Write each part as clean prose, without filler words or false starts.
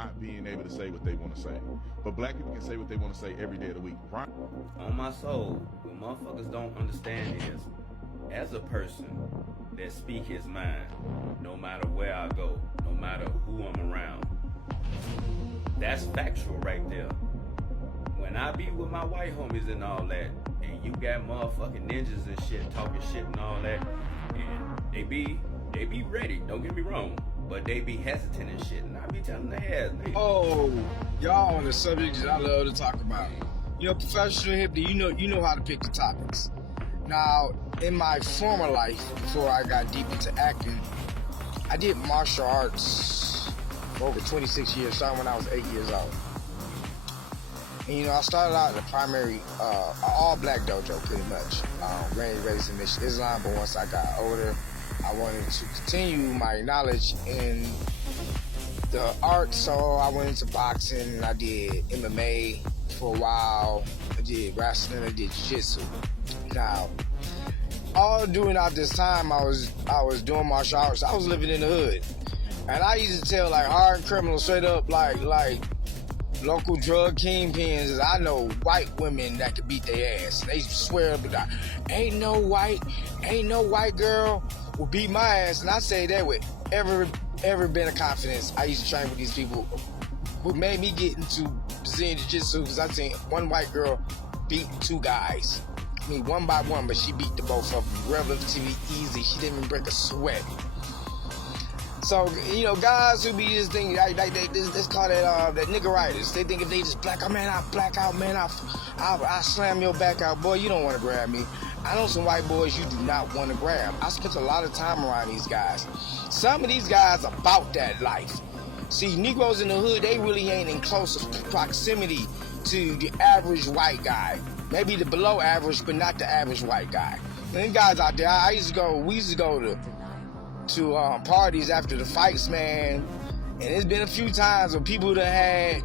not being able to say what they want to say. But black people can say what they want to say every day of the week. Right? On my soul, what motherfuckers don't understand is, as a person that speak his mind, no matter where I go, no matter who I'm around, that's factual right there. When I be with my white homies and all that, and you got motherfucking ninjas and shit talking shit and all that, and they be ready, don't get me wrong, but they be hesitant and shit, and I be telling their ass, nigga. Oh, y'all on the subject that I love to talk about. You know, professional hippie, you know how to pick the topics. Now, in my former life, before I got deep into acting, I did martial arts for over 26 years, starting when I was 8 years old. And you know, I started out in a primary, all-black dojo, pretty much. Raised in Islam, but once I got older, I wanted to continue my knowledge in the art, so I went into boxing. I did MMA for a while. I did wrestling. I did jiu-jitsu. Now, all during out this time, I was doing martial arts. I was living in the hood, and I used to tell like hard criminals straight up, like local drug kingpins, I know white women that could beat their ass. They swear, but ain't no white girl will beat my ass. And I say that with every bit of confidence. I used to train with these people who made me get into Brazilian Jiu-Jitsu because I seen one white girl beat two guys. I mean, one by one, but she beat the both of them relatively easy. She didn't even break a sweat. So, you know, guys who be just thinking, like they call that niggeritis. They think if they just black out, man, I'll black out, man, I'll slam your back out. Boy, you don't want to grab me. I know some white boys you do not want to grab. I spent a lot of time around these guys. Some of these guys about that life. See, Negroes in the hood, they really ain't in close proximity to the average white guy. Maybe the below average, but not the average white guy. And them guys out there, we used to go to parties after the fights, man, and it's been a few times where people that had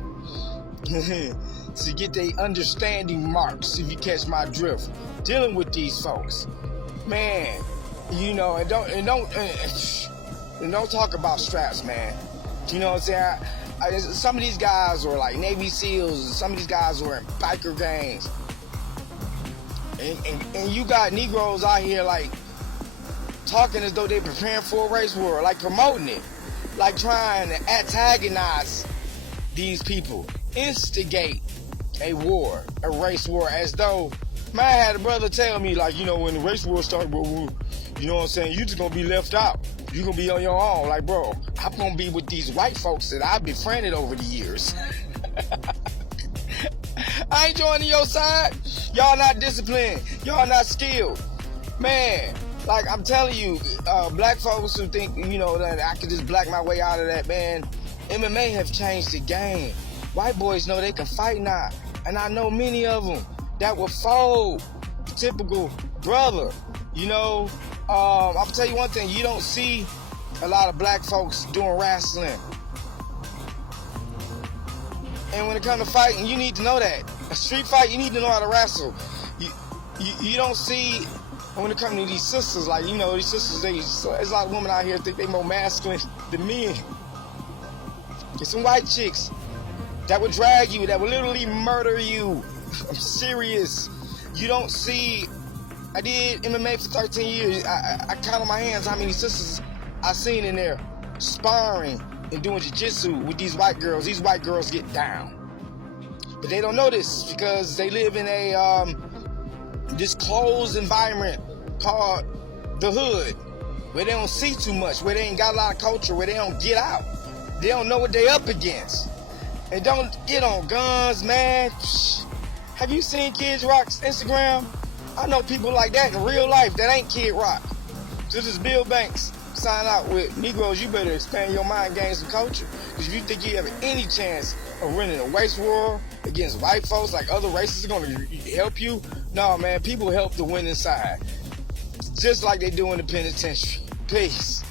to get their understanding marks, if you catch my drift, dealing with these folks, man. You know, and don't talk about straps, man. You know what I'm saying? Some of these guys were like Navy SEALs, and some of these guys were in biker gangs, and you got Negroes out here like talking as though they're preparing for a race war, like promoting it, like trying to antagonize these people, instigate a war, a race war, as though, man, I had a brother tell me, like, you know, when the race war started, you know what I'm saying, you just gonna be left out. You gonna be on your own. Like, bro, I'm gonna be with these white folks that I've befriended over the years. I ain't joining your side. Y'all not disciplined. Y'all not skilled. Man, like I'm telling you, black folks who think, you know, that I can just black my way out of that, man, MMA have changed the game. White boys know they can fight now. And I know many of them that will fold. Typical brother. You know, I'll tell you one thing, you don't see a lot of black folks doing wrestling. And when it comes to fighting, you need to know that. A street fight, you need to know how to wrestle. You don't see, when it comes to these sisters, like, you know, these sisters, there's a lot of women out here think they more masculine than men. Get some white chicks that would drag you, that would literally murder you. I'm serious. You don't see, I did MMA for 13 years. I count on my hands how many sisters I seen in there sparring and doing jiu-jitsu with these white girls. These white girls get down. But they don't know this because they live in a this closed environment called the hood, where they don't see too much, where they ain't got a lot of culture, where they don't get out. They don't know what they up against. And don't get on guns, man. Have you seen Kid Rock's Instagram? I know people like that in real life that ain't Kid Rock. This is Bill Banks. Sign out with Negroes. You better expand your mind, gain some culture. Because if you think you have any chance of winning a race war against white folks, like other races are going to help you, no, man, people help the winning side. Just like they do in the penitentiary. Peace.